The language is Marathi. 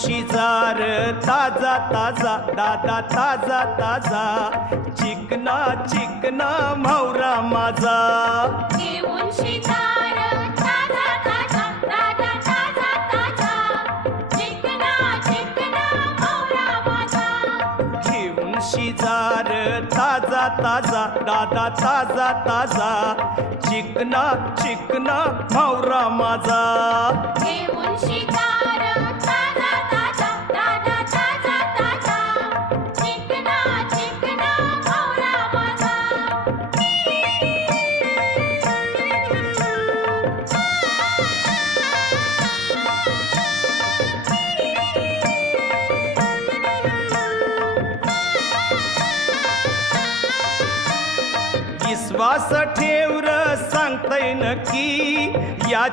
शिजार ताजा ताजा दादा ताजा ताजा चिकना चिकना म्हावरा माझा घेऊन शिजार ताजा ताजा दादा ताजा ताजा चिकना चिकना म्हावरा माझा घेऊन शिजार ताजा ताजा दादा ताजा ताजा चिकना चिकना म्हावरा माझा घेऊन शिजार ताजा ताजा दादा ताजा ताजा चिकना चिकना म्हावरा माझा विश्वास ठेव र सांगतय नक्की या